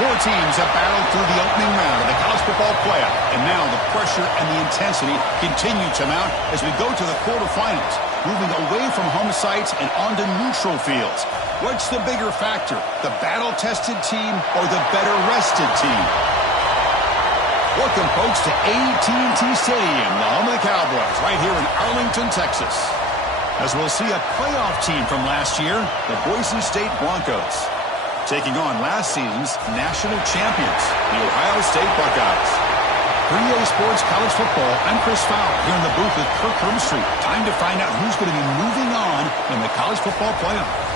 Four teams have battled through the opening round of the college football playoff, and now the pressure and the intensity continue to mount as we go to the quarterfinals, moving away from home sites and onto neutral fields. What's the bigger factor, the battle-tested team or the better-rested team? Welcome, folks, to AT&T Stadium, the home of the Cowboys, right here in Arlington, Texas. As we'll see a playoff team from last year, the Boise State Broncos, taking on last season's national champions, the Ohio State Buckeyes. For EA Sports College Football, I'm Chris Fowler here in the booth with Kirk Herbstreit. Time to find out who's going to be moving on in the college football playoff.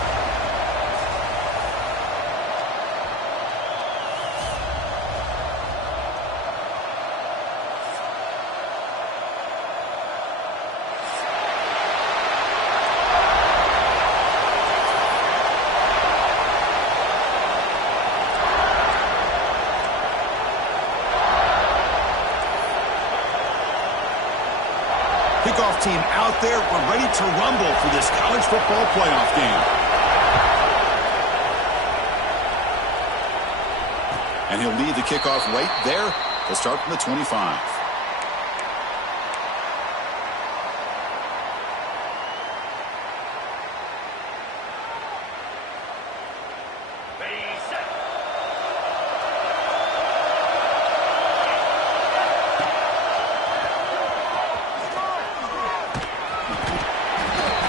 Kickoff team out there. We're ready to rumble for this college football playoff game. And he'll lead the kickoff right there to start from the 25.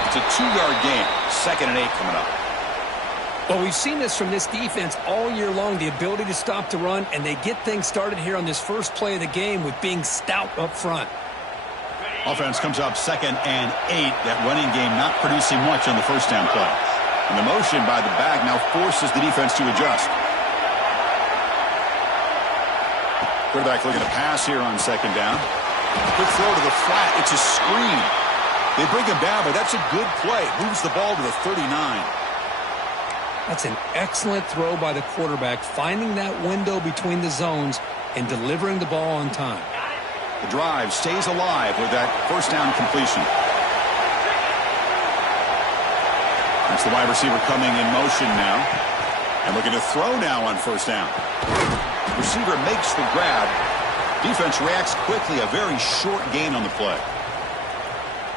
It's a 2-yard gain. 2nd and 8 coming up. Well, we've seen this from this defense all year long, the ability to stop the run, and they get things started here on this first play of the game with being stout up front. Offense comes up 2nd and 8. That running game not producing much on the first down play. And the motion by the back now forces the defense to adjust. Quarterback looking to pass here on 2nd down. Quick throw to the flat. It's a screen. They bring him down, but that's a good play. Moves the ball to the 39. That's an excellent throw by the quarterback, finding that window between the zones and delivering the ball on time. The drive stays alive with that first down completion. That's the wide receiver coming in motion now. And looking to throw now on first down. Receiver makes the grab. Defense reacts quickly. A very short gain on the play.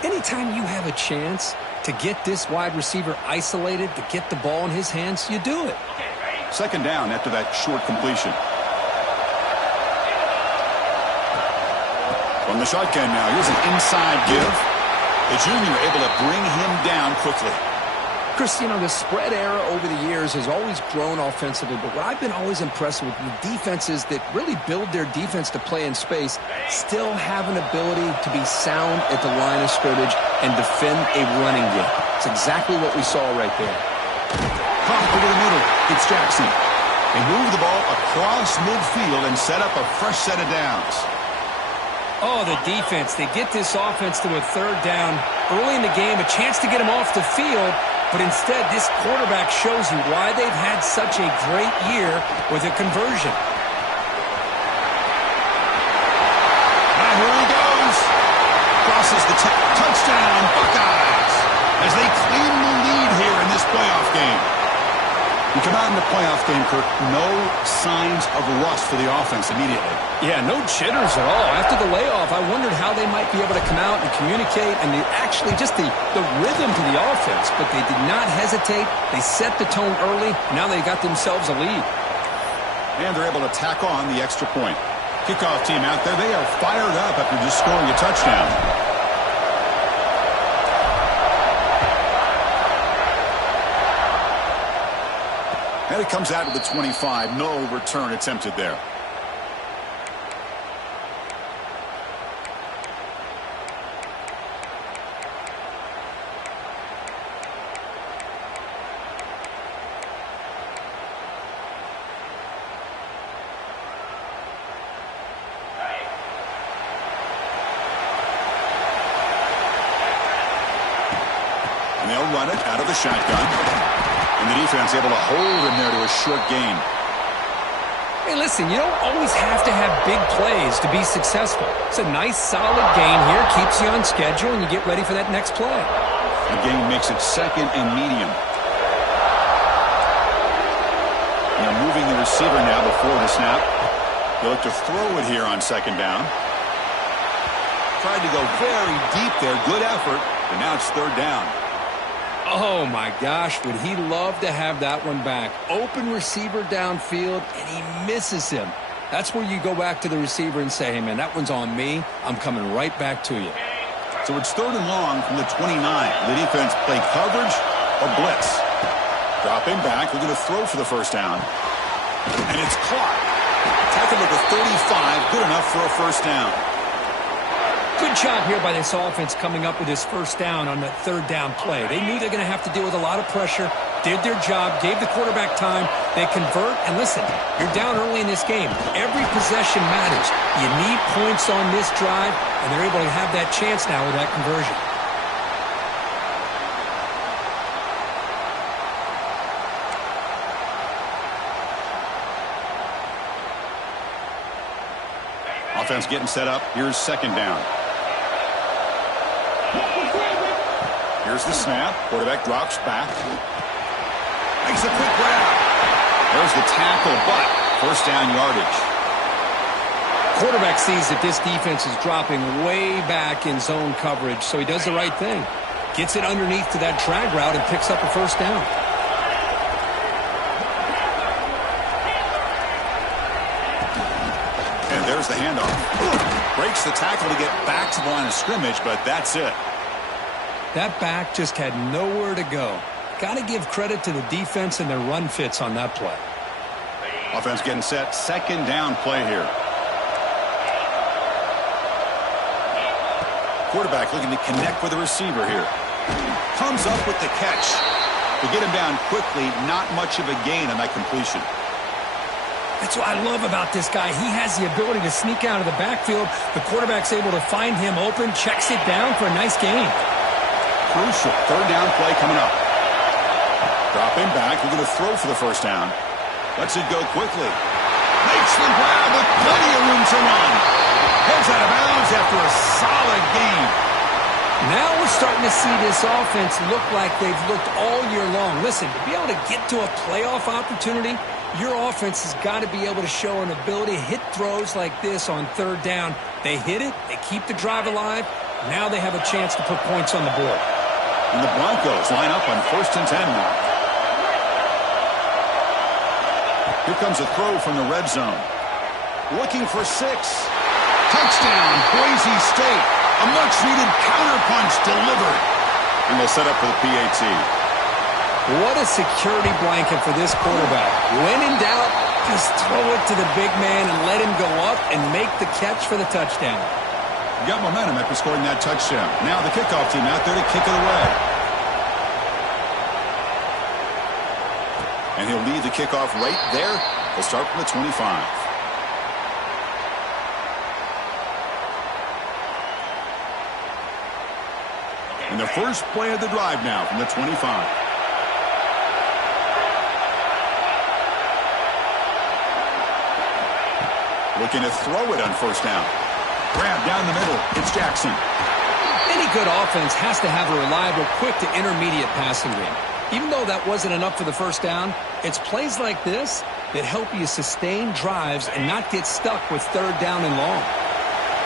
Anytime you have a chance to get this wide receiver isolated, to get the ball in his hands, you do it. 2nd down after that short completion. From the shotgun now, here's an inside give. The junior able to bring him down quickly. Chris, you know, the spread era over the years has always grown offensively, but what I've been always impressed with the defenses that really build their defense to play in space still have an ability to be sound at the line of scrimmage and defend a running game. It's exactly what we saw right there. Caught over the middle. It's Jackson. They move the ball across midfield and set up a fresh set of downs. Oh, the defense. They get this offense to a 3rd down early in the game, a chance to get him off the field. But instead, this quarterback shows you why they've had such a great year with a conversion. And here he goes. Crosses the touchdown, Buckeyes, as they claim the lead here in this playoff game. You come out in the playoff game, Kirk, no signs of rust for the offense immediately. Yeah, no jitters at all. After the layoff, I wondered how they might be able to come out and communicate and actually just the rhythm to the offense. But they did not hesitate. They set the tone early. Now they got themselves a lead. And they're able to tack on the extra point. Kickoff team out there, they are fired up after just scoring a touchdown. And it comes out to the 25. No return attempted there. And they'll run it out of the shotgun. And the defense able to hold him there to a short gain. Hey, listen, you don't always have to have big plays to be successful. It's a nice, solid gain here. Keeps you on schedule, and you get ready for that next play. The gain makes it 2nd and medium. Now moving the receiver now before the snap. He'll look to throw it here on second down. Tried to go very deep there. Good effort. But now it's third down. Oh, my gosh. Would he love to have that one back? Open receiver downfield, and he misses him. That's where you go back to the receiver and say, hey, man, that one's on me. I'm coming right back to you. So it's third and long from the 29. The defense play coverage or blitz. Dropping back. We're going to throw for the first down. And it's caught. Tackle at the 35. Good enough for a first down. Good job here by this offense coming up with his first down on that third down play. They knew they're going to have to deal with a lot of pressure, did their job, gave the quarterback time. They convert, and listen, you're down early in this game. Every possession matters. You need points on this drive, and they're able to have that chance now with that conversion. Offense getting set up. Here's second down. Here's the snap. Quarterback drops back. Makes a quick grab. There's the tackle, but first down yardage. Quarterback sees that this defense is dropping way back in zone coverage, so he does the right thing. Gets it underneath to that drag route and picks up a first down. And there's the handoff. Breaks the tackle to get back to the line of scrimmage, but that's it. That back just had nowhere to go. Got to give credit to the defense and their run fits on that play. Offense getting set. Second down play here. Quarterback looking to connect with the receiver here. Comes up with the catch. To get him down quickly, not much of a gain on that completion. That's what I love about this guy. He has the ability to sneak out of the backfield. The quarterback's able to find him open, checks it down for a nice gain. Crucial. Third down play coming up. Dropping back. We're going to throw for the first down. Lets it go quickly. Makes the grab with plenty of room to run. Heads out of bounds after a solid gain. Now we're starting to see this offense look like they've looked all year long. Listen, to be able to get to a playoff opportunity, your offense has got to be able to show an ability to hit throws like this on third down. They hit it. They keep the drive alive. Now they have a chance to put points on the board. And the Broncos line up on 1st and 10 now. Here comes a throw from the red zone. Looking for 6. Touchdown, Boise State. A much-needed counterpunch delivered. And they'll set up for the PAT. What a security blanket for this quarterback. When in doubt, just throw it to the big man and let him go up and make the catch for the touchdown. Got momentum after scoring that touchdown. Now the kickoff team out there to kick it away. And he'll lead the kickoff right there. He'll start from the 25. And the first play of the drive now from the 25. Looking to throw it on first down. Grab down the middle. It's Jackson. Any good offense has to have a reliable, quick to intermediate passing game. Even though that wasn't enough for the first down, it's plays like this that help you sustain drives and not get stuck with third down and long.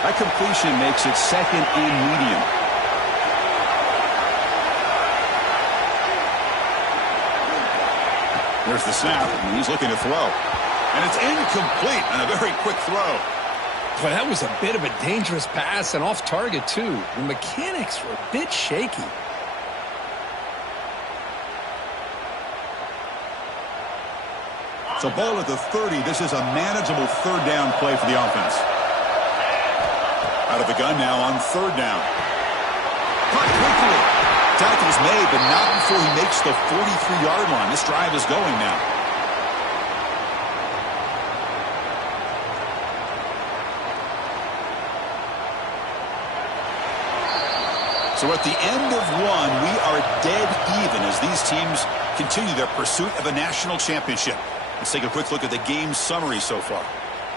That completion makes it second and medium. There's the snap, and he's looking to throw. And it's incomplete on a very quick throw. Boy, that was a bit of a dangerous pass and off target, too. The mechanics were a bit shaky. So ball at the 30. This is a manageable third down play for the offense. Out of the gun now on third down. Caught quickly. Tackle's made, but not before he makes the 43-yard line. This drive is going now. So at the end of one, we are dead even as these teams continue their pursuit of a national championship. Let's take a quick look at the game summary so far.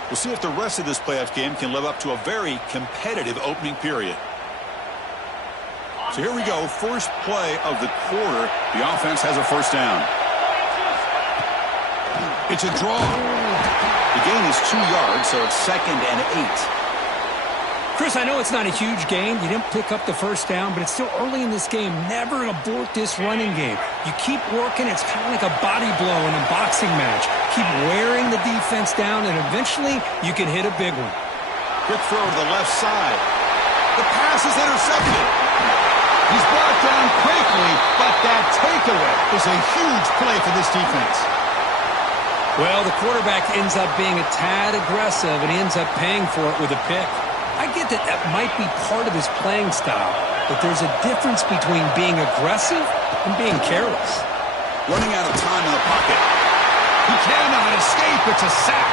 We'll see if the rest of this playoff game can live up to a very competitive opening period. So here we go. First play of the quarter. The offense has a first down. It's a draw. The gain is 2 yards, so it's 2nd and 8. Chris, I know it's not a huge gain. You didn't pick up the first down, but it's still early in this game. Never abort this running game. You keep working. It's kind of like a body blow in a boxing match. Keep wearing the defense down, and eventually you can hit a big one. Quick throw to the left side. The pass is intercepted. He's brought down quickly, but that takeaway is a huge play for this defense. Well, the quarterback ends up being a tad aggressive, and he ends up paying for it with a pick. I get that that might be part of his playing style, but there's a difference between being aggressive and being careless. Running out of time in the pocket. He cannot escape. It's a sack.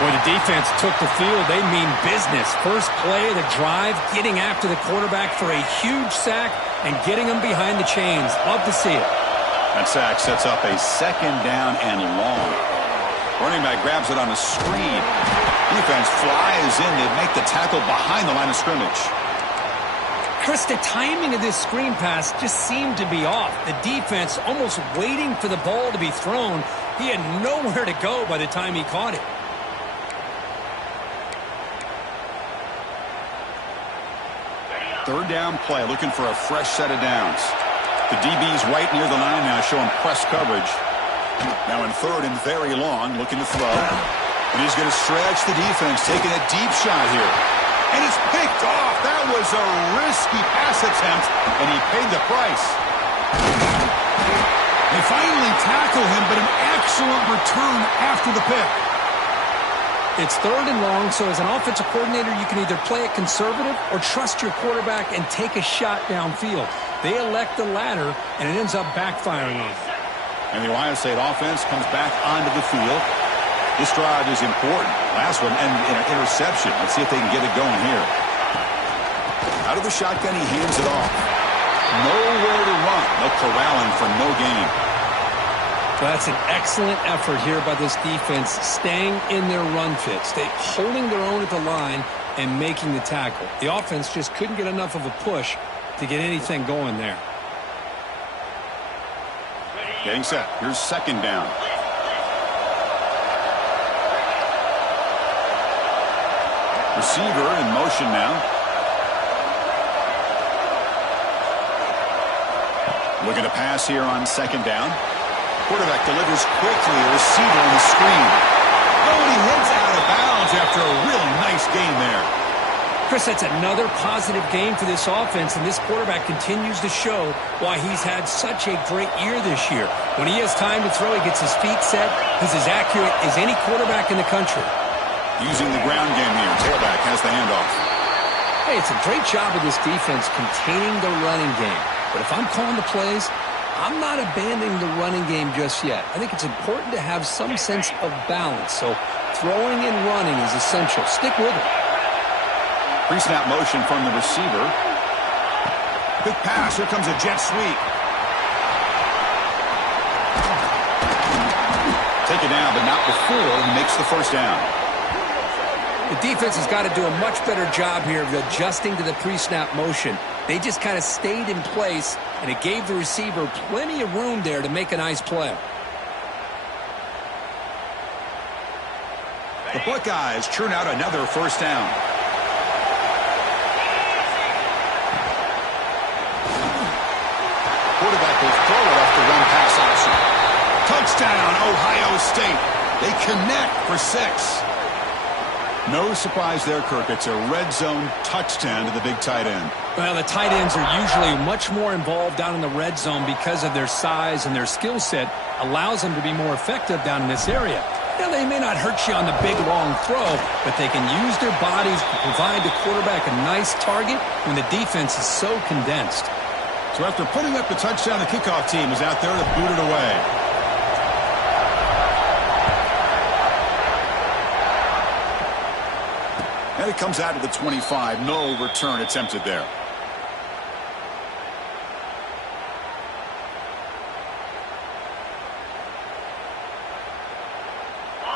Boy, the defense took the field. They mean business. First play of the drive, getting after the quarterback for a huge sack and getting him behind the chains. Love to see it. That sack sets up a 2nd down and long. Running back grabs it on a screen. Defense flies in to make the tackle behind the line of scrimmage. Chris, the timing of this screen pass just seemed to be off. The defense almost waiting for the ball to be thrown. He had nowhere to go by the time he caught it. Third down play, looking for a fresh set of downs. The DB's right near the line now, showing press coverage. Now in 3rd and very long, looking to throw. And he's going to stretch the defense, taking a deep shot here. And it's picked off. That was a risky pass attempt, and he paid the price. They finally tackle him, but an excellent return after the pick. It's 3rd and long, so as an offensive coordinator, you can either play it conservative or trust your quarterback and take a shot downfield. They elect the latter, and it ends up backfiring on them. And the Ohio State offense comes back onto the field. This drive is important. Last one ended in an interception. Let's see if they can get it going here. Out of the shotgun, he hands it off. Nowhere to run. No corralling for no gain. Well, that's an excellent effort here by this defense, staying in their run fits. They holding their own at the line and making the tackle. The offense just couldn't get enough of a push to get anything going there. Getting set. Here's 2nd down. Receiver in motion now. Looking to pass here on 2nd down. Quarterback delivers quickly. A receiver on the screen. Oh, and he heads out of bounds after a real nice gain there. Chris, that's another positive game for this offense, and this quarterback continues to show why he's had such a great year this year. When he has time to throw, he gets his feet set. He's as accurate as any quarterback in the country. Using the ground game here. Tailback has the handoff. Hey, it's a great job of this defense containing the running game. But if I'm calling the plays, I'm not abandoning the running game just yet. I think it's important to have some sense of balance. So throwing and running is essential. Stick with it. Pre-snap motion from the receiver. Quick pass. Here comes a jet sweep. Take it down, but not before he makes the first down. The defense has got to do a much better job here of adjusting to the pre-snap motion. They just kind of stayed in place, and it gave the receiver plenty of room there to make a nice play. The Buckeyes churn out another first down. Quarterback will throw it off the run-pass option. Touchdown, Ohio State. They connect for 6. No surprise there, Kirk. It's a red zone touchdown to the big tight end. Well, the tight ends are usually much more involved down in the red zone because of their size, and their skill set allows them to be more effective down in this area. Now, they may not hurt you on the big, long throw, but they can use their bodies to provide the quarterback a nice target when the defense is so condensed. So after putting up the touchdown, the kickoff team is out there to boot it away. And it comes out to the 25. No return attempted there.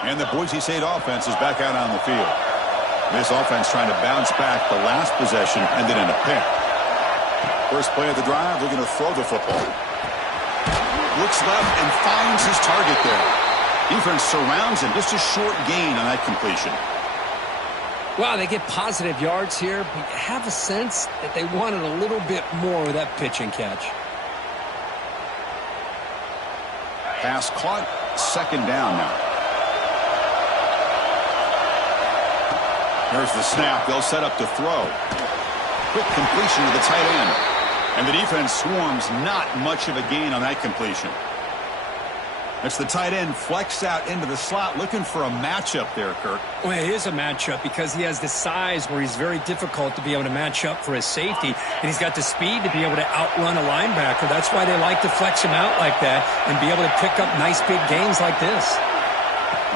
And the Boise State offense is back out on the field. This offense trying to bounce back. The last possession ended in a pick. First play of the drive, looking to throw the football. Looks left and finds his target there. Defense surrounds him. Just a short gain on that completion. Well, they get positive yards here, but you have a sense that they wanted a little bit more with that pitch and catch. Pass caught. Second down now. There's the snap. They'll set up to throw. Quick completion to the tight end. And the defense swarms. Not much of a gain on that completion. That's the tight end flexed out into the slot, looking for a matchup there, Kirk. Well, it is a matchup because he has the size where he's very difficult to be able to match up for his safety, and he's got the speed to be able to outrun a linebacker. That's why they like to flex him out like that and be able to pick up nice big gains like this.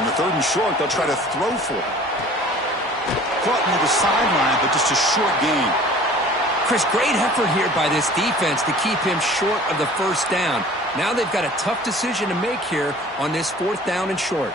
On the third and short, they'll try to throw for it. Caught near the sideline, but just a short gain. Chris, great effort here by this defense to keep him short of the first down. Now they've got a tough decision to make here on this 4th down and short.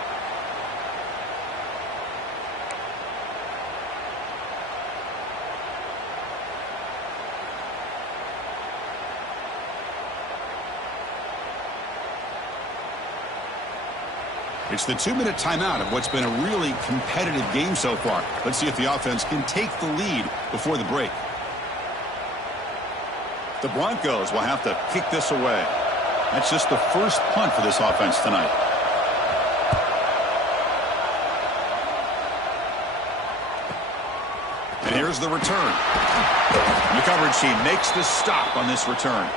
It's the 2-minute timeout of what's been a really competitive game so far. Let's see if the offense can take the lead before the break. The Broncos will have to kick this away. That's just the first punt for this offense tonight. And here's the return. The coverage team makes the stop on this return.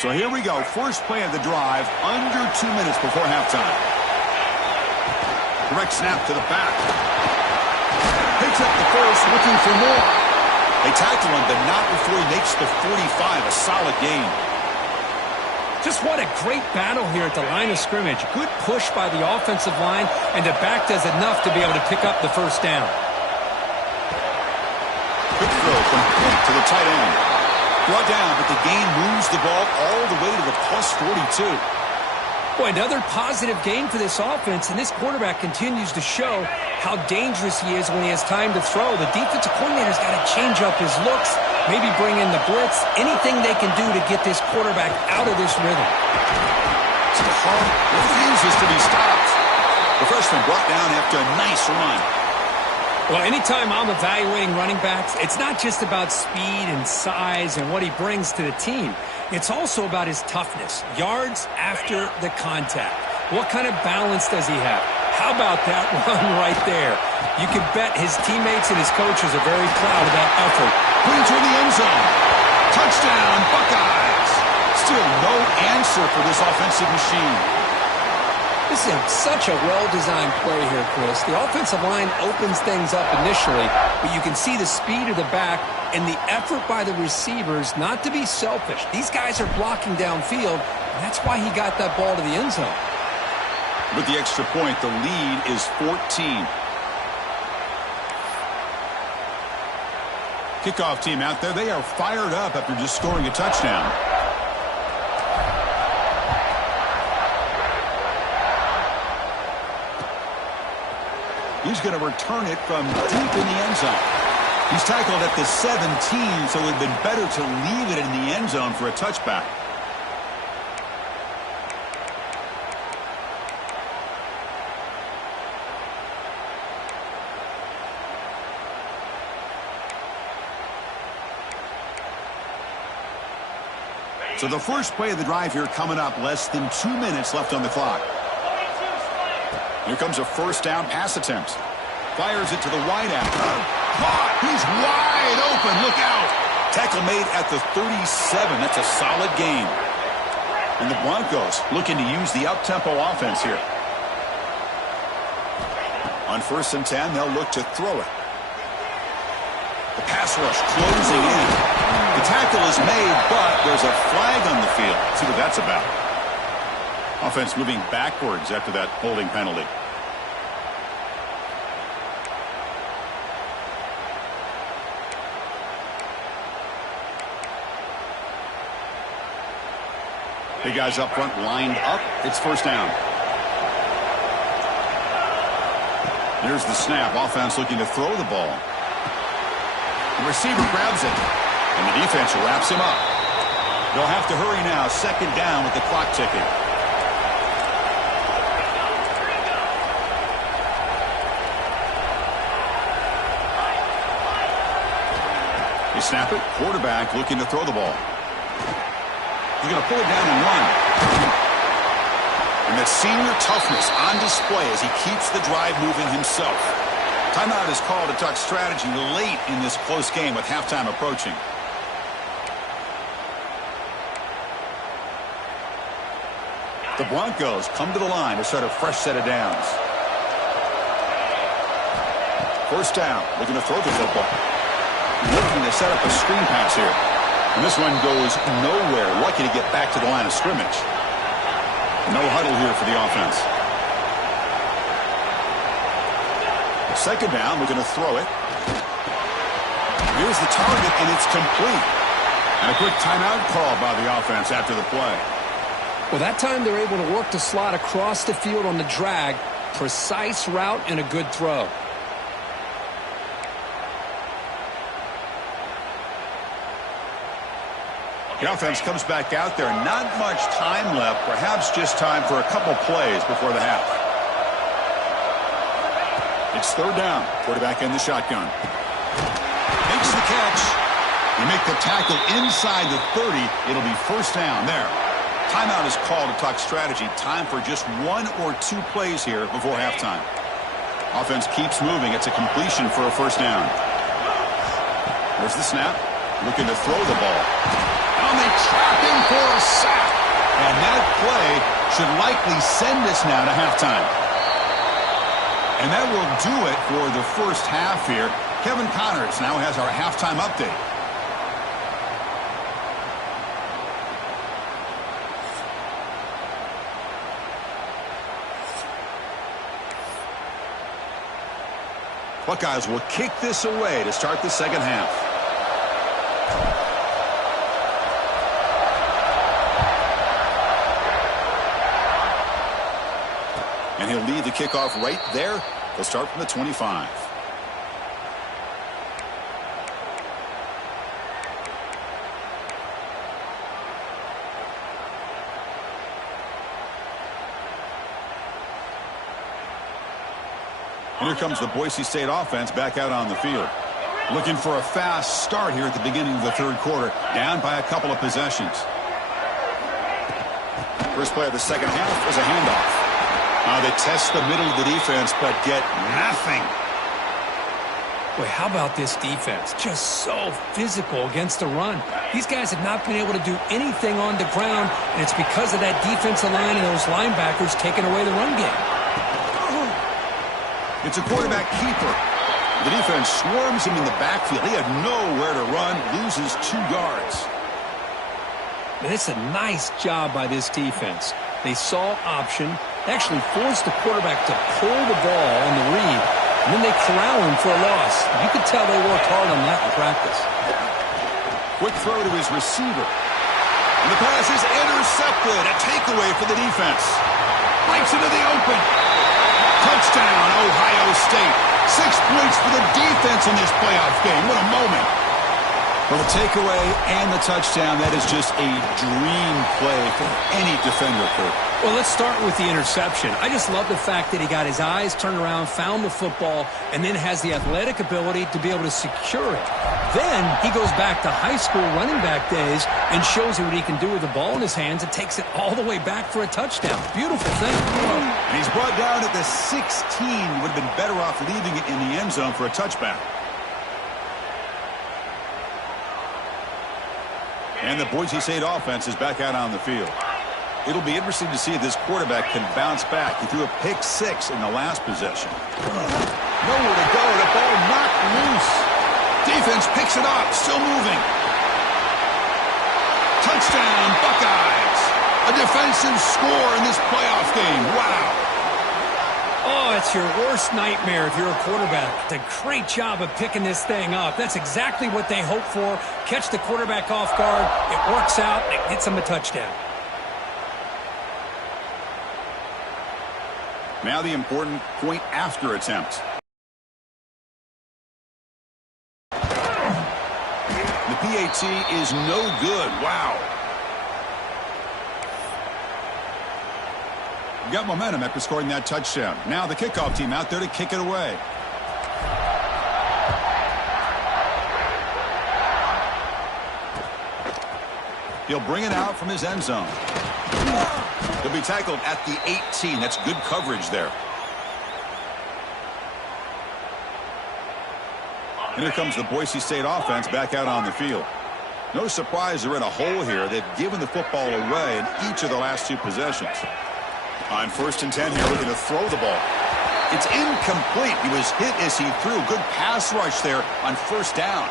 So here we go. First play of the drive, under 2 minutes before halftime. Direct snap to the back. Picks up the first, looking for more. They tackle him, but not before he makes the 45, a solid gain. Just what a great battle here at the line of scrimmage. Good push by the offensive line, and the back does enough to be able to pick up the first down. Quick throw complete to the tight end. Brought down, but the gain moves the ball all the way to the plus 42. Boy, another positive game for this offense, and this quarterback continues to show how dangerous he is when he has time to throw. The defensive coordinator's got to change up his looks, maybe bring in the blitz, anything they can do to get this quarterback out of this rhythm. Refuses to be stopped. The freshman brought down after a nice run. Well, anytime I'm evaluating running backs, it's not just about speed and size and what he brings to the team. It's also about his toughness, yards after the contact. What kind of balance does he have? How about that run right there? You can bet his teammates and his coaches are very proud of that effort. Putting toward the end zone. Touchdown, Buckeyes. Still no answer for this offensive machine. This is such a well-designed play here, Chris. The offensive line opens things up initially, but you can see the speed of the back and the effort by the receivers not to be selfish. These guys are blocking downfield, and that's why he got that ball to the end zone. With the extra point, the lead is 14. Kickoff team out there, they are fired up after just scoring a touchdown. He's going to return it from deep in the end zone. He's tackled at the 17, so it would have been better to leave it in the end zone for a touchback. So the first play of the drive here coming up, less than 2 minutes left on the clock. Here comes a first down pass attempt. Fires it to the wideout. Caught! He's wide open. Look out! Tackle made at the 37. That's a solid gain. And the Broncos looking to use the up-tempo offense here. On 1st and 10, they'll look to throw it. The pass rush closing in. The tackle is made, but there's a flag on the field. Let's see what that's about. Offense moving backwards after that holding penalty. The guys up front lined up. It's first down. Here's the snap. Offense looking to throw the ball. The receiver grabs it, and the defense wraps him up. They'll have to hurry now. Second down with the clock ticking. They snap it. Quarterback looking to throw the ball. He's going to pull it down and run. And that senior toughness on display as he keeps the drive moving himself. Timeout is called to talk strategy late in this close game with halftime approaching. The Broncos come to the line to start a fresh set of downs. First down, looking to throw the football. Looking to set up a screen pass here. And this one goes nowhere. Lucky to get back to the line of scrimmage. No huddle here for the offense. Second down, we're going to throw it. Here's the target, and it's complete. And a quick timeout call by the offense after the play. Well, that time they're able to work the slot across the field on the drag. Precise route and a good throw. The offense comes back out there. Not much time left. Perhaps just time for a couple plays before the half. It's third down. Quarterback in the shotgun. Makes the catch. You make the tackle inside the 30. It'll be first down there. Timeout is called to talk strategy. Time for just one or two plays here before halftime. Offense keeps moving. It's a completion for a first down. There's the snap. Looking to throw the ball. And they trap him for a sack. And that play should likely send us now to halftime. And that will do it for the first half here. Kevin Connors now has our halftime update. Buckeyes will kick this away to start the second half. And he'll lead the kickoff right there. They'll start from the 25. And here comes the Boise State offense back out on the field. Looking for a fast start here at the beginning of the third quarter. Down by a couple of possessions. First play of the second half is a handoff. They test the middle of the defense, but get nothing. Boy, how about this defense? Just so physical against the run. These guys have not been able to do anything on the ground, and it's because of that defensive line and those linebackers taking away the run game. It's a quarterback keeper. The defense swarms him in the backfield. He had nowhere to run, loses 2 yards. And it's a nice job by this defense. They saw option, actually forced the quarterback to pull the ball on the read, and then they corral him for a loss. You could tell they worked hard on that in practice. Quick throw to his receiver. And the pass is intercepted. A takeaway for the defense. Breaks into the open. Touchdown, Ohio State. 6 points for the defense in this playoff game. What a moment. For the takeaway and the touchdown, that is just a dream play for any defender, Kurt. Well, let's start with the interception. I just love the fact that he got his eyes turned around, found the football, and then has the athletic ability to be able to secure it. Then he goes back to high school running back days and shows you what he can do with the ball in his hands and takes it all the way back for a touchdown. Beautiful thing. And he's brought down at the 16. Would have been better off leaving it in the end zone for a touchback. And the Boise State offense is back out on the field. It'll be interesting to see if this quarterback can bounce back. He threw a pick 6 in the last possession. Nowhere to go. The ball knocked loose. Defense picks it up. Still moving. Touchdown, Buckeyes. A defensive score in this playoff game. Wow. Oh, it's your worst nightmare if you're a quarterback. Did a great job of picking this thing up. That's exactly what they hope for. Catch the quarterback off guard. It works out. It gets them a touchdown. Now the important point after attempt. The PAT is no good. Wow. Got momentum after scoring that touchdown. Now the kickoff team out there to kick it away. He'll bring it out from his end zone. He'll be tackled at the 18. That's good coverage there. And here comes the Boise State offense back out on the field. No surprise they're in a hole here. They've given the football away in each of the last two possessions. On 1st and 10 here, looking to throw the ball. It's incomplete. He was hit as he threw. Good pass rush there on 1st down.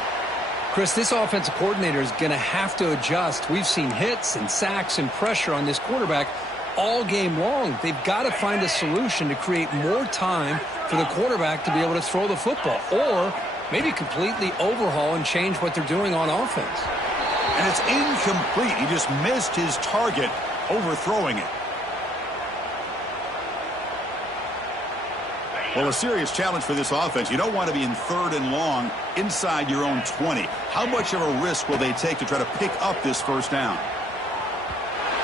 Chris, this offensive coordinator is going to have to adjust. We've seen hits and sacks and pressure on this quarterback all game long. They've got to find a solution to create more time for the quarterback to be able to throw the football, or maybe completely overhaul and change what they're doing on offense. And it's incomplete. He just missed his target, overthrowing it. Well, a serious challenge for this offense. You don't want to be in 3rd and long inside your own 20. How much of a risk will they take to try to pick up this 1st down?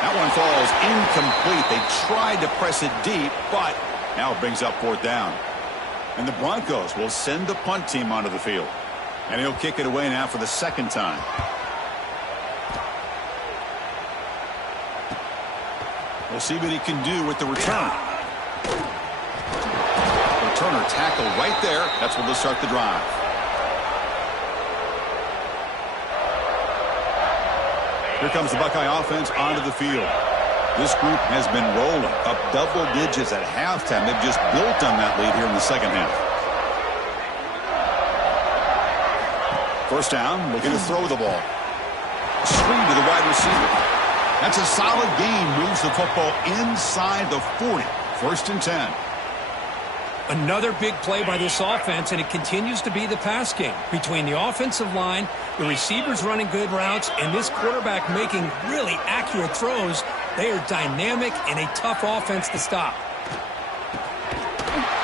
That one falls incomplete. They tried to press it deep, but now it brings up 4th down. And the Broncos will send the punt team onto the field. And he'll kick it away now for the 2nd time. We'll see what he can do with the return. Returner tackle right there. That's where they'll start the drive. Here comes the Buckeye offense onto the field. This group has been rolling up double digits at halftime. They've just built on that lead here in the 2nd half. 1st down, looking to throw the ball. Screen to the wide receiver. That's a solid gain. Moves the football inside the 40. 1st and 10. Another big play by this offense, and it continues to be the pass game. Between the offensive line, the receivers running good routes, and this quarterback making really accurate throws, they are dynamic and a tough offense to stop.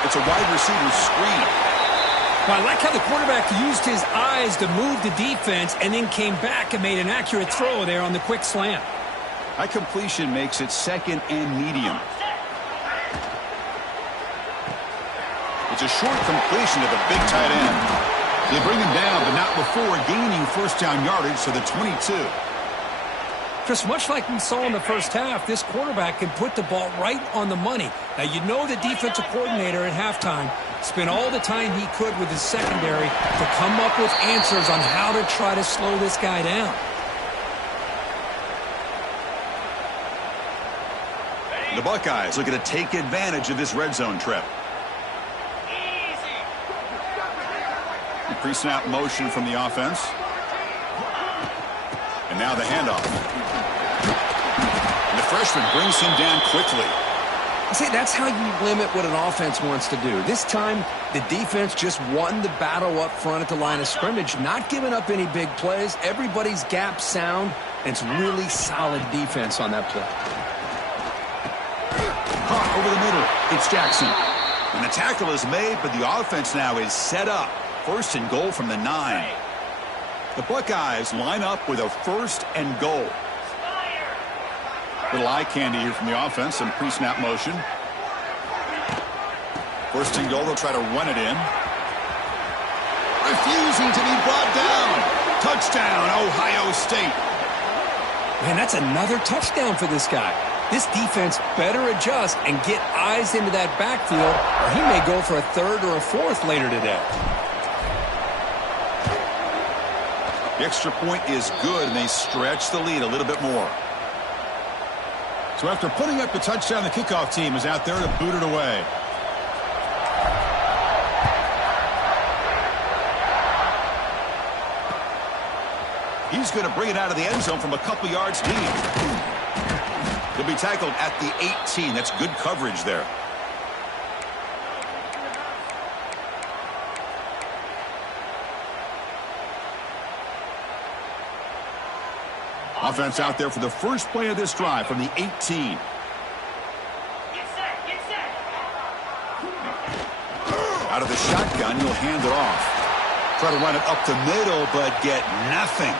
It's a wide receiver screen. Well, I like how the quarterback used his eyes to move the defense and then came back and made an accurate throw there on the quick slant. High completion makes it 2nd and medium. It's a short completion to the big tight end. They bring him down, but not before gaining 1st down yardage to the 22. Chris, much like we saw in the 1st half, this quarterback can put the ball right on the money. Now, you know the defensive coordinator at halftime spent all the time he could with his secondary to come up with answers on how to try to slow this guy down. The Buckeyes looking to take advantage of this red zone trip. Pre-snap motion from the offense. And now the handoff. And the freshman brings him down quickly. See, that's how you limit what an offense wants to do. This time, the defense just won the battle up front at the line of scrimmage, not giving up any big plays. Everybody's gap sound, and it's really solid defense on that play. Caught over the middle. It's Jackson. And the tackle is made, but the offense now is set up. 1st and goal from the 9. The Buckeyes line up with a 1st and goal. Little eye candy here from the offense. Some pre-snap motion. 1st and goal. They'll try to run it in. Refusing to be brought down. Touchdown, Ohio State. Man, that's another touchdown for this guy. This defense better adjust and get eyes into that backfield, or he may go for a 3rd or a 4th later today. The extra point is good, and they stretch the lead a little bit more. So after putting up the touchdown, the kickoff team is out there to boot it away. He's going to bring it out of the end zone from a couple yards deep. He'll be tackled at the 18. That's good coverage there. Offense out there for the first play of this drive from the 18. Get set, get set. Out of the shotgun, he'll hand it off. Try to run it up the middle, but get nothing.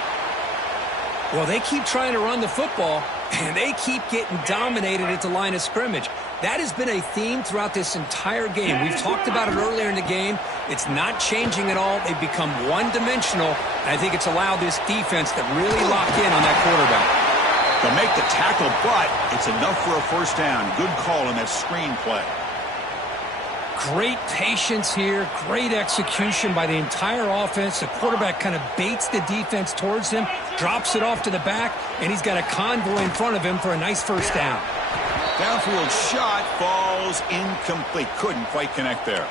Well, they keep trying to run the football, and they keep getting dominated at the line of scrimmage. That has been a theme throughout this entire game. We've talked about it earlier in the game. It's not changing at all. They've become one-dimensional, and I think it's allowed this defense to really lock in on that quarterback. They'll make the tackle, but it's enough for a first down. Good call on that screen play. Great patience here, great execution by the entire offense. The quarterback kind of baits the defense towards him, drops it off to the back, and he's got a convoy in front of him for a nice first down. Downfield shot falls incomplete. Couldn't quite connect there.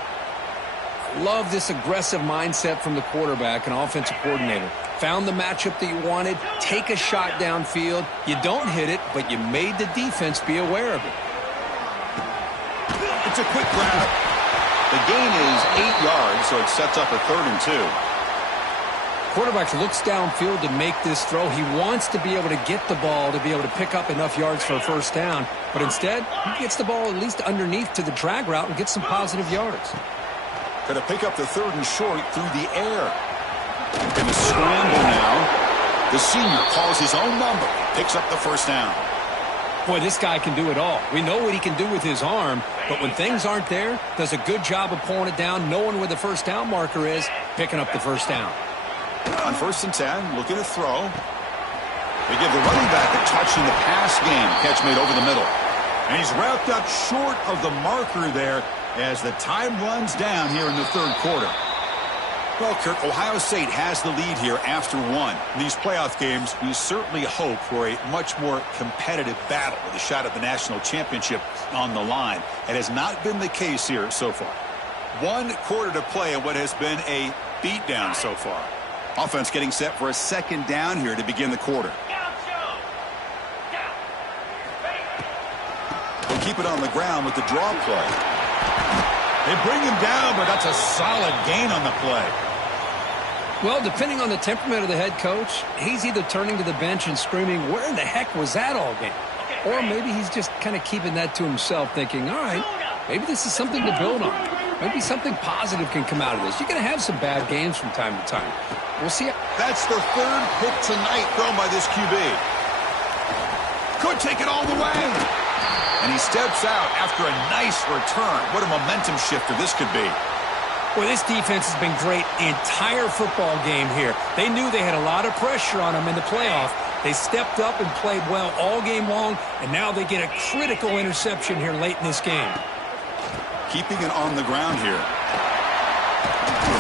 Love this aggressive mindset from the quarterback and offensive coordinator. Found the matchup that you wanted, take a shot downfield. You don't hit it, but you made the defense be aware of it. It's a quick grab. The gain is 8 yards, so it sets up a 3rd and 2. Quarterback looks downfield to make this throw. He wants to be able to get the ball to be able to pick up enough yards for a first down. But instead, he gets the ball at least underneath to the drag route and gets some positive yards. Going to pick up the 3rd and short through the air. In the scramble now, the senior calls his own number, picks up the first down. Boy, this guy can do it all. We know what he can do with his arm, but when things aren't there, does a good job of pulling it down, knowing where the first down marker is, picking up the first down. On 1st and 10, looking to throw. They give the running back a touch in the pass game. Catch made over the middle. And he's wrapped up short of the marker there as the time runs down here in the 3rd quarter. Well, Kirk, Ohio State has the lead here after 1. In these playoff games, we certainly hope for a much more competitive battle with a shot at the national championship on the line. It has not been the case here so far. 1 quarter to play in what has been a beatdown so far. Offense getting set for a 2nd down here to begin the quarter. They'll keep it on the ground with the draw play. They bring him down, but that's a solid gain on the play. Well, depending on the temperament of the head coach, he's either turning to the bench and screaming, where in the heck was that all game? Or maybe he's just kind of keeping that to himself, thinking, all right, maybe this is something to build on. Maybe something positive can come out of this. You're going to have some bad games from time to time. We'll see. That's the 3rd pick tonight thrown by this QB. Could take it all the way. And he steps out after a nice return. What a momentum shifter this could be. Well, this defense has been great the entire football game here. They knew they had a lot of pressure on them in the playoff. They stepped up and played well all game long, and now they get a critical interception here late in this game. Keeping it on the ground here.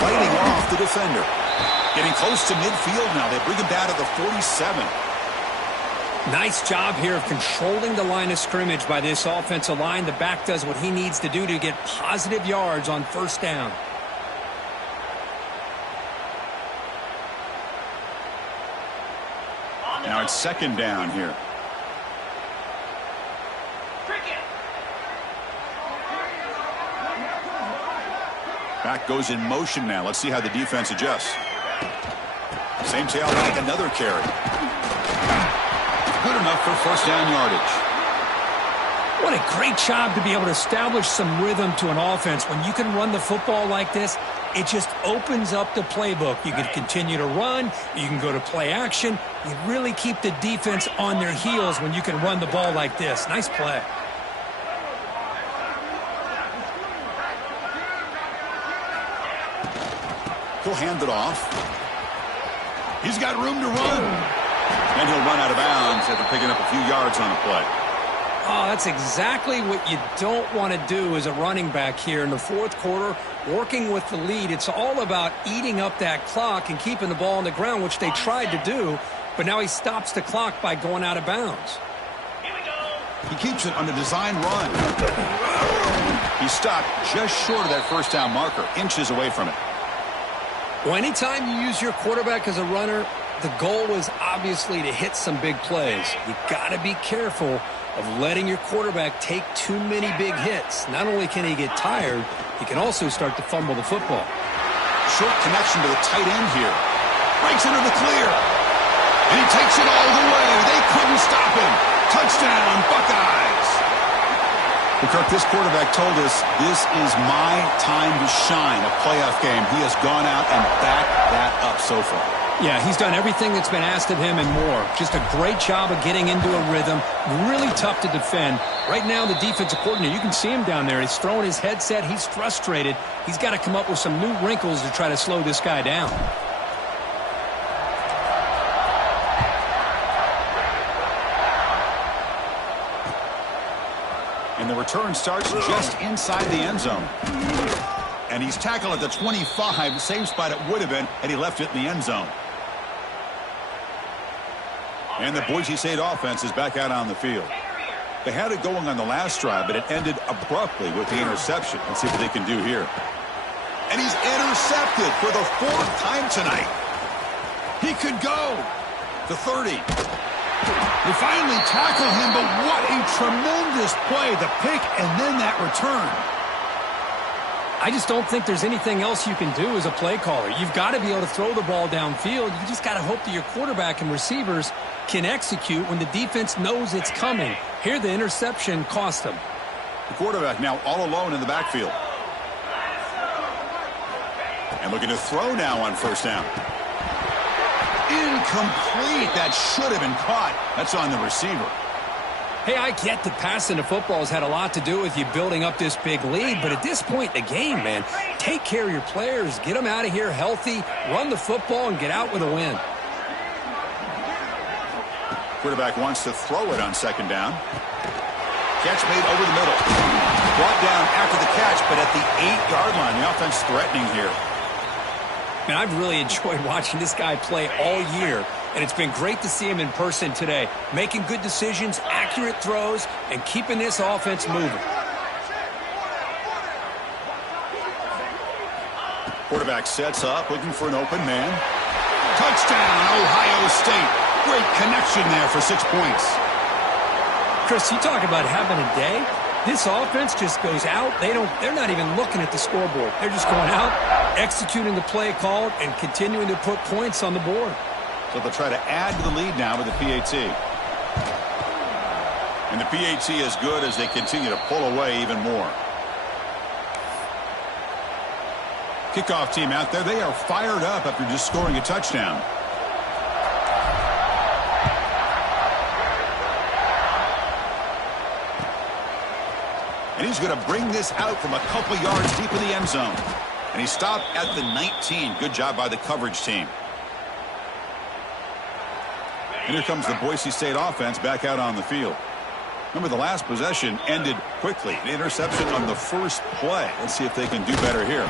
Fighting off the defender. Getting close to midfield now. They bring him down to the 47. Nice job here of controlling the line of scrimmage by this offensive line. The back does what he needs to do to get positive yards on first down. Now it's 2nd down here. Back goes in motion now. Let's see how the defense adjusts. Same tailback, another carry. Good enough for first down yardage. What a great job to be able to establish some rhythm to an offense. When you can run the football like this, it just opens up the playbook. You can continue to run. You can go to play action. You really keep the defense on their heels when you can run the ball like this. Nice play. He'll hand it off. He's got room to run. And he'll run out of bounds after picking up a few yards on a play. Oh, that's exactly what you don't want to do as a running back here in the 4th quarter, working with the lead. It's all about eating up that clock and keeping the ball on the ground, which they tried to do, but now he stops the clock by going out of bounds. He keeps it on a design run. He stopped just short of that first down marker, inches away from it. Well, anytime you use your quarterback as a runner, the goal is obviously to hit some big plays. You got to be careful of letting your quarterback take too many big hits. Not only can he get tired, he can also start to fumble the football. Short connection to the tight end here. Breaks into the clear. And he takes it all the way. They couldn't stop him. Touchdown, Buckeyes. Well, Kirk, this quarterback told us this is my time to shine, a playoff game. He has gone out and backed that up so far. Yeah, he's done everything that's been asked of him and more. Just a great job of getting into a rhythm. Really tough to defend. Right now, the defensive coordinator, you can see him down there. He's throwing his headset. He's frustrated. He's got to come up with some new wrinkles to try to slow this guy down. And the return starts just inside the end zone. And he's tackled at the 25, same spot it would have been had he left it in the end zone. And the Boise State offense is back out on the field. They had it going on the last drive, but it ended abruptly with the interception. Let's see what they can do here. And he's intercepted for the 4th time tonight. He could go to 30. They finally tackle him, but what a tremendous play. The pick and then that return. I just don't think there's anything else you can do as a play caller. You've got to be able to throw the ball downfield. You just got to hope that your quarterback and receivers can execute when the defense knows it's coming. Here, the interception cost them. The quarterback now all alone in the backfield. And looking to throw now on first down. Incomplete. That should have been caught. That's on the receiver. Hey, I get that passing the football has had a lot to do with you building up this big lead, but at this point in the game, man, take care of your players. Get them out of here healthy, run the football, and get out with a win. Quarterback wants to throw it on second down. Catch made over the middle. Brought down after the catch, but at the 8-yard line. The offense threatening here. Man, I've really enjoyed watching this guy play all year, and it's been great to see him in person today, making good decisions, accurate throws, and keeping this offense moving. Quarterback sets up, looking for an open man. Touchdown, Ohio State. Great connection there for 6 points. Chris, you talk about having a day. This offense just goes out. They're not even looking at the scoreboard. They're just going out, executing the play called, and continuing to put points on the board. So they'll try to add to the lead now with the PAT. And the PAT is good as they continue to pull away even more. Kickoff team out there. They are fired up after just scoring a touchdown. And he's going to bring this out from a couple yards deep in the end zone. And he stopped at the 19. Good job by the coverage team. And here comes the Boise State offense back out on the field. Remember, the last possession ended quickly. The interception on the first play. Let's see if they can do better here.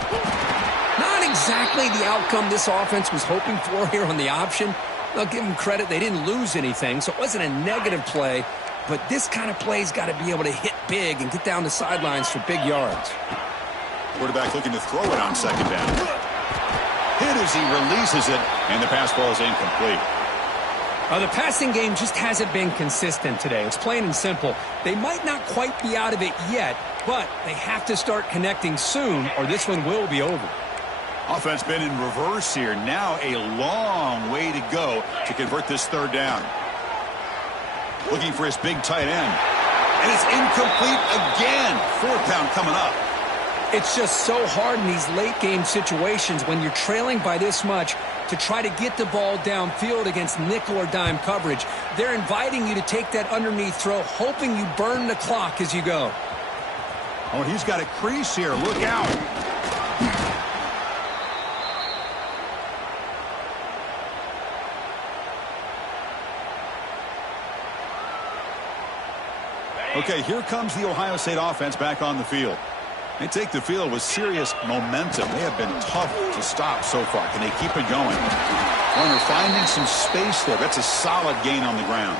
Not exactly the outcome this offense was hoping for here on the option. I'll give them credit. They didn't lose anything, so it wasn't a negative play. But this kind of play's got to be able to hit big and get down the sidelines for big yards. Quarterback looking to throw it on second down. Hit as he releases it, and the pass ball is incomplete. The passing game just hasn't been consistent today. It's plain and simple. They might not quite be out of it yet, but they have to start connecting soon, or this one will be over. Offense been in reverse here. Now a long way to go to convert this third down. Looking for his big tight end. And it's incomplete again. 4th down coming up. It's just so hard in these late game situations when you're trailing by this much to try to get the ball downfield against nickel or dime coverage. They're inviting you to take that underneath throw, hoping you burn the clock as you go. Oh, he's got a crease here. Look out. Okay, here comes the Ohio State offense back on the field. They take the field with serious momentum. They have been tough to stop so far. Can they keep it going? Well, they're finding some space there. That's a solid gain on the ground.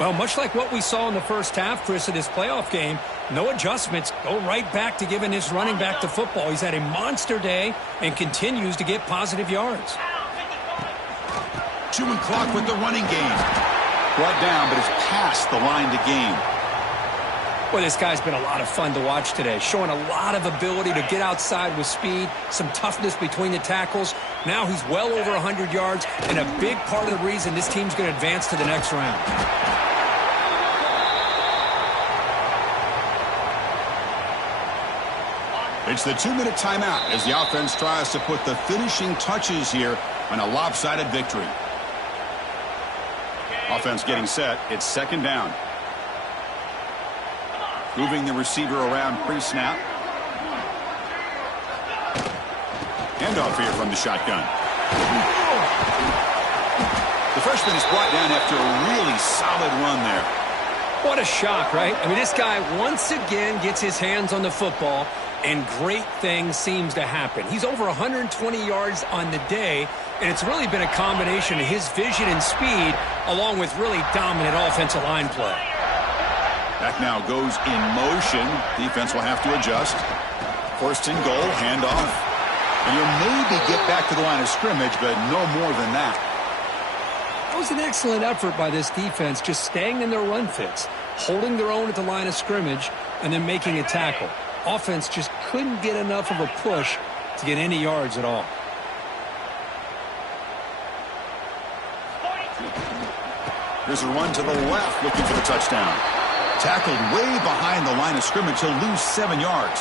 Well, much like what we saw in the first half, Chris, of this playoff game, no adjustments. Go right back to giving his running back the football. He's had a monster day and continues to get positive yards. Chewing clock with the running game. Brought down, but it's past the line to gain. Well, this guy's been a lot of fun to watch today, showing a lot of ability to get outside with speed, some toughness between the tackles. Now he's well over 100 yards, and a big part of the reason this team's going to advance to the next round. It's the 2-minute timeout as the offense tries to put the finishing touches here on a lopsided victory. Offense getting set. It's second down. Moving the receiver around pre-snap. Handoff here from the shotgun. The freshman is brought down after a really solid run there. What a shock, right? I mean, this guy once again gets his hands on the football, and great things seems to happen. He's over 120 yards on the day, and it's really been a combination of his vision and speed along with really dominant offensive line play. Back now goes in motion. Defense will have to adjust. First and goal, handoff. And you'll maybe get back to the line of scrimmage, but no more than that. That was an excellent effort by this defense, just staying in their run fits, holding their own at the line of scrimmage, and then making a tackle. Offense just couldn't get enough of a push to get any yards at all. Here's a run to the left, looking for the touchdown. Tackled way behind the line of scrimmage. He'll lose 7 yards.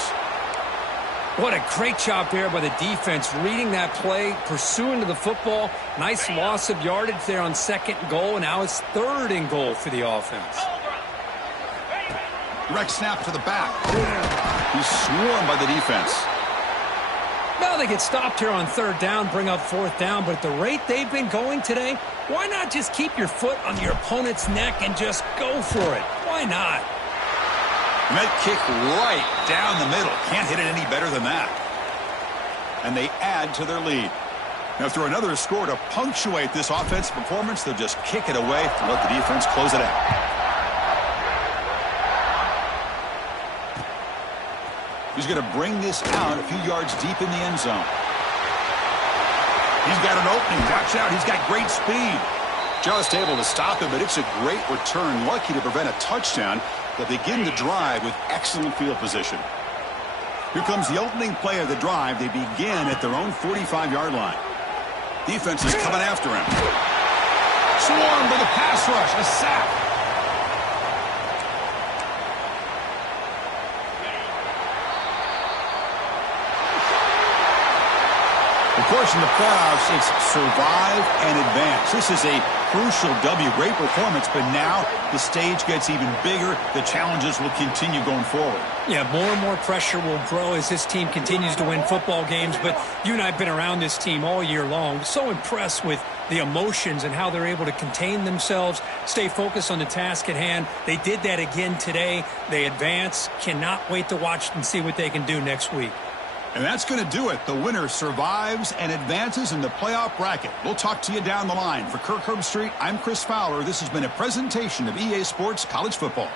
What a great job there by the defense, reading that play, pursuing to the football. Nice loss of yardage there on second and goal, and now it's third and goal for the offense. Direct snap to the back. He's swarmed by the defense. Now they get stopped here on third down, bring up fourth down, but at the rate they've been going today, why not just keep your foot on your opponent's neck and just go for it? Why not? Met kick right down the middle. Can't hit it any better than that. And they add to their lead. Now through another score to punctuate this offensive performance, they'll just kick it away and let the defense close it out. He's going to bring this out a few yards deep in the end zone. He's got an opening. Watch out. He's got great speed. Just able to stop him, but it's a great return. Lucky to prevent a touchdown. They'll begin the drive with excellent field position. Here comes the opening play of the drive. They begin at their own 45-yard line. Defense is coming after him. Swarmed with a pass rush. A sack. Of course, in the playoffs, it's survive and advance. This is a crucial W. Great performance, but now the stage gets even bigger. The challenges will continue going forward. Yeah, more and more pressure will grow as this team continues to win football games, but you and I have been around this team all year long. So impressed with the emotions and how they're able to contain themselves, stay focused on the task at hand. They did that again today. They advance. Cannot wait to watch and see what they can do next week. And that's going to do it. The winner survives and advances in the playoff bracket. We'll talk to you down the line. For Kirk Herbstreit, I'm Chris Fowler. This has been a presentation of EA Sports College Football.